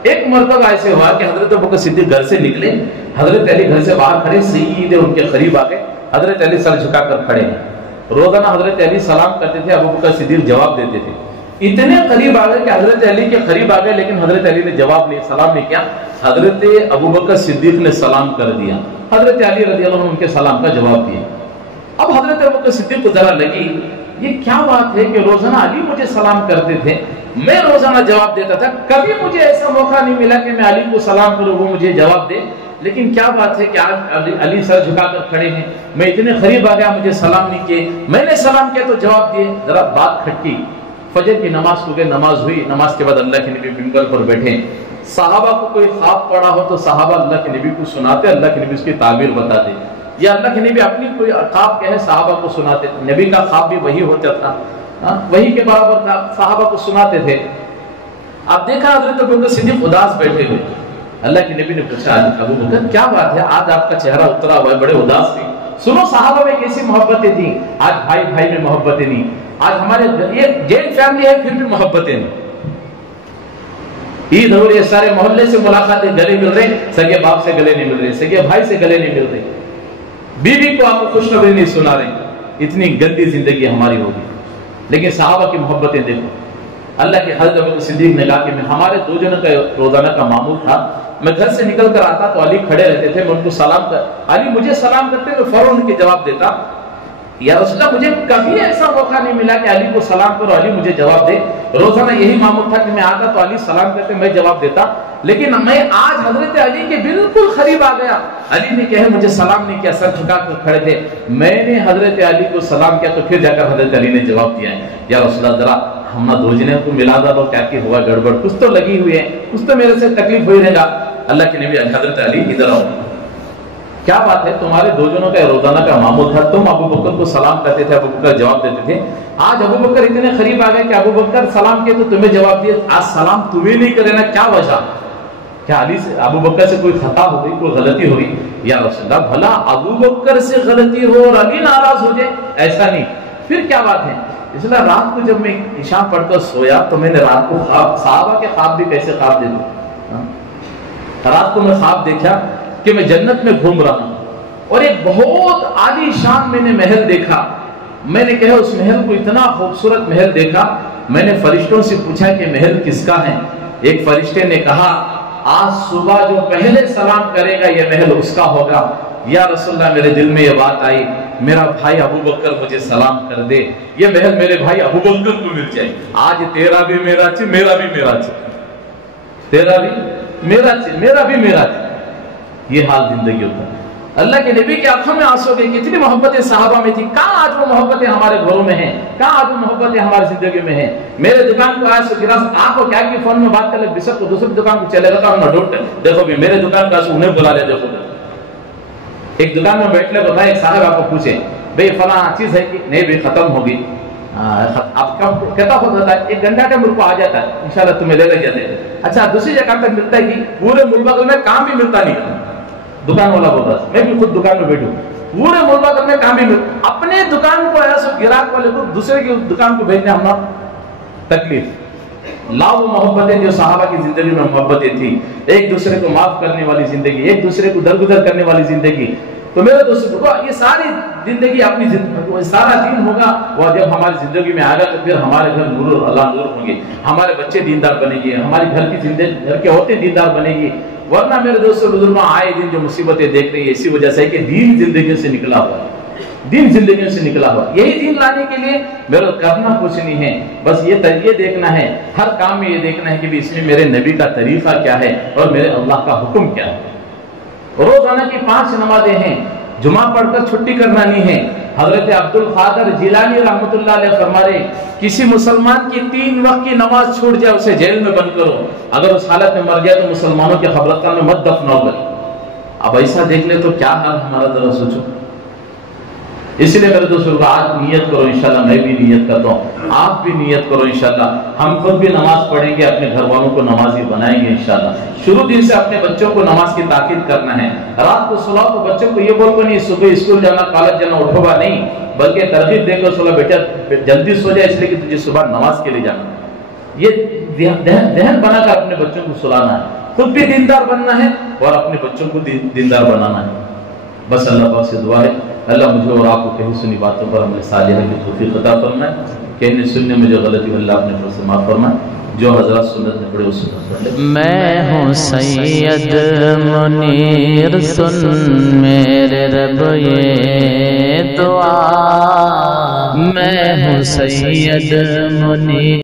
ایک مرتبہ ایسے ہوا کہ حضرت ابو بکر صدیق گھر سے نکلے، حضرت علی گھر سے باہر کھڑے، سیدھے ان کے قریب آ گئے، حضرت علی سر جھکا کر کھڑے ہیں۔ روزانہ حضرت علی سلام کرتے تھے، ابو بکر صدیق جواب دیتے تھے۔ اتنے قریب آ گئے کہ حضرت علی کے قریب آ گئے، لیکن حضرت علی نے جواب نہیں، سلام نہیں کیا۔ حضرت ابو بکر صدیق نے سلام کر دیا، حضرت علی رضی اللہ عنہ ان کے سلام کا جواب دیا۔ اب حضرت ابو بکر صدیق کو ذرا لگی یہ کیا بات ہے کہ روزانہ علی مجھے سلام کرتے تھے، میں روزانہ جواب دیتا تھا، کبھی مجھے ایسا موقع نہیں ملا کہ میں علی کو سلام کروں وہ مجھے جواب دے، لیکن کیا بات ہے کہ آج علی سر جھکا کر کھڑے ہیں، میں اتنے قریب آ گیا، مجھے سلام نہیں کیے، میں نے سلام کیا تو جواب دیے۔ ذرا بات کھٹکی۔ فجر کی نماز کو گئے، نماز ہوئی، نماز کے بعد اللہ کے نبی ممبر پر بیٹھے، صحابہ کو کوئی خواب پڑا ہو تو صحابہ اللہ کے نبی کو سناتے، اللہ کے نبی اس کی تعبیر بتاتے، یا اللہ کے نبی اپنی کوئی خواب کہے صحابہ کو سناتے، نبی کا خواب بھی وہی ہوتا تھا، وہی کے برابر تھا، صحابہ کو سناتے تھے۔ اب دیکھا حضرت ابو بکر صدیق اداس بیٹھے ہوئے، اللہ کے نبی نے پوچھا ابو بکر کیا بات ہے، آج آپ کا چہرہ اترا ہوا ہے، بڑے اداس تھے۔ سنو صحابہ میں کیسی محبتیں تھیں، آج بھائی بھائی میں محبتیں نہیں، آج ہمارے یہ جین فیملی ہے پھر بھی محبتیں نہیں۔ عید ہو رہی ہے، سارے محلے سے ملاقاتیں، گلے مل رہے، سگے باپ سے گلے نہیں مل رہے، سگے بھائی سے گلے نہیں مل رہے، بیوی کو آپ کو خوشخبری نہیں سنا رہے، اتنی گندی زندگی ہماری ہوگی۔ لیکن صحابہ کی محبتیں دیکھو، اللہ کے حضرت ابو بکر صدیق نے کہا کہ میں ہمارے دو جنوں کا روزانہ کا معمول تھا، میں گھر سے نکل کر آتا تو علی کھڑے رہتے تھے، میں ان کو سلام کر، علی مجھے سلام کرتے میں فوراً ان کے جواب دیتا، یا رسول اللہ مجھے کبھی ایسا موقع نہیں ملا کہ علی کو سلام کرو علی مجھے جواب دے، روزانہ یہی معمول تھا کہ میں آتا تو علی سلام کرتے میں جواب دیتا، لیکن میں آج حضرت علی کے بالکل قریب آ گیا، علی نے کہا مجھے سلام نہیں کیا، سر جھکا کر کھڑے تھے، میں نے حضرت علی کو سلام کیا تو پھر جا کر حضرت علی نے جواب دیا ہے، یا رسول اللہ ذرا ہم نہ دو جنے کو ملا دا دو، کیا کہ ہوا گڑبڑ، کچھ تو لگی ہوئی ہے، کچھ تو میرے سے تکلیف ہوئی رہے گا۔ اللہ کے نبی حضرت علی ادھر آؤ، کیا بات ہے، تمہارے دو جنوں کا روزانہ کا معمول تھا، تم ابو بکر کو سلام کرتے تھے، ابو بکر جواب دیتے تھے، آج ابو بکر اتنے قریب آ گئے کہ ابو بکر سلام کیے تو تمہیں جواب دیے، آج سلام تمہیں نہیں کرے نا، کیا وجہ، کیا علی سے ابو بکر سے کوئی خطا ہو گئی، کوئی غلطی ہو گئی؟ یا رسول اللہ بھلا ابو بکر سے غلطی ہو اور علی ناراض ہو جائے، ایسا نہیں، پھر کیا بات ہے؟ اس لیے رات کو جب میں عشاء پڑھ کر سویا تو میں نے رات کو خواب، صحابہ کے خواب بھی کیسے خواب دیتے، رات کو میں خواب دیکھا کہ میں جنت میں گھوم رہا ہوں اور ایک بہت عالی شان میں نے محل دیکھا، میں نے کہا اس محل کو، اتنا خوبصورت محل دیکھا، میں نے فرشتوں سے پوچھا کہ محل کس کا ہے؟ ایک فرشتے نے کہا آج صبح جو پہلے سلام کرے گا یہ محل اس کا ہوگا۔ یا رسول اللہ میرے دل میں یہ بات آئی، میرا بھائی ابو بکر مجھے سلام کر دے، یہ محل میرے بھائی ابو بکر کو مل جائے، آج تیرا بھی میرا چھ، میرا بھی میرا چھ۔ تیرا بھی میرا بھی میرا تھی، یہ حال زندگی ہوتا ہے۔ اللہ کے نبی کی آنکھوں میں آنسو گئے، کتنی محبتیں صحابہ میں تھی، کہاں آج وہ محبتیں ہمارے گھروں میں ہیں، کہاں آج وہ محبتیں ہماری زندگی میں ہیں۔ میرے دکان کو آج سے گرا، آپ کو کیا کہ فون میں بات کر لے، بسر کو دوسری دکان کو چلے گا تو ڈونٹ دیکھو بھی میرے دکان کا انہیں بلا لے، دیکھو ایک دکان میں بیٹھ لے بتائے، ایک صاحب آپ کو پوچھے بھئی فلاں چیز ہے کہ نہیں بھی ختم ہوگی، آپ کب کہتا ہوتا ہے 1 گھنٹہ کا ملک کو آ جاتا ہے، انشاءاللہ تمہیں لے جاتے ہیں۔ اچھا دوسری جگہ تک ملتا ہے کہ پورے ملک میں کام بھی ملتا نہیں، دکان والا بولتا ہے، میں بھی خود دکان میں بیٹھوں، پورے ملک میں کام بھی ملتا، اپنے دکان کو ایسا گراہک والے کو دوسرے کی دکان کو بھیجنے ہمارا تکلیف۔ لاؤ وہ محبتیں جو صحابہ کی زندگی میں محبتیں تھی، ایک دوسرے کو معاف کرنے والی زندگی، ایک دوسرے کو درگزر کرنے والی زندگی۔ تو میرے دوستوں کو یہ ساری زندگی اپنی سارا دین ہوگا وہ جب ہماری زندگی میں آئے گا تو پھر ہمارے گھر نور اللہ نور ہوں گے، ہمارے بچے دیندار بنے گے، ہماری گھر کی زندگی گھر کے عورتیں دیندار بنے گی۔ ورنہ میرے دوستوں بزرگوں آئے دن جو مصیبتیں دیکھ رہی ہیں اسی وجہ سے کہ دین زندگی سے نکلا ہوا ہے، دین زندگی سے نکلا ہوا۔ یہی دین لانے کے لیے میرا کرنا کچھ نہیں ہے، بس یہ دیکھنا ہے، ہر کام میں یہ دیکھنا ہے کہ اس میں میرے نبی کا طریقہ کیا ہے اور میرے اللہ کا حکم کیا ہے۔ روزانہ کی 5 نمازیں ہیں، جمعہ پڑھ کر چھٹی کرنا نہیں ہے۔ حضرت عبد القادر جیلانی رحمۃ اللہ علیہ فرما رہے کسی مسلمان کی 3 وقت کی نماز چھوٹ جائے اسے جیل میں بند کرو، اگر اس حالت میں مر جائے تو مسلمانوں کے قبرستان میں مت دفناؤ کرو۔ اب ایسا دیکھ لے تو کیا حال ہمارا، ذرا سوچو۔ اس لیے میرے دوستوں کو آج نیت کرو، انشاءاللہ میں بھی نیت کرتا ہوں، آپ بھی نیت کرو انشاءاللہ، ہم خود بھی نماز پڑھیں گے، اپنے گھر والوں کو نمازی بنائیں گے انشاءاللہ۔ شروع دن سے اپنے بچوں کو نماز کی تاکید کرنا ہے، رات کو سلاؤ تو بچوں کو یہ بول کر نہیں صبح اسکول جانا کالج جانا اٹھو گا نہیں، بلکہ ترغیب دے کر سلا بیٹا جلدی سو جائے اس لیے کہ تجھے صبح نماز کے لیے جانا، یہ ذہن بنا کر اپنے بچوں کو سلانا ہے، خود بھی دیندار بننا ہے اور اپنے بچوں کو دیندار بنانا ہے۔ بس اللہ پاک سے دعا ہے اللہ مجھے اور آپ کو کہیں سنی باتوں پر عمل صالحہ کی توفیق عطا فرمائے، کہنے سننے میں جو غلطی ہو اللہ اپنے فضل سے معاف فرمائے، جو حضرات سنت نے پڑھے اس سنت پڑھ لیں۔ میں ہوں سید منیر سن میرے رب یہ دعا، میں ہوں سید منیر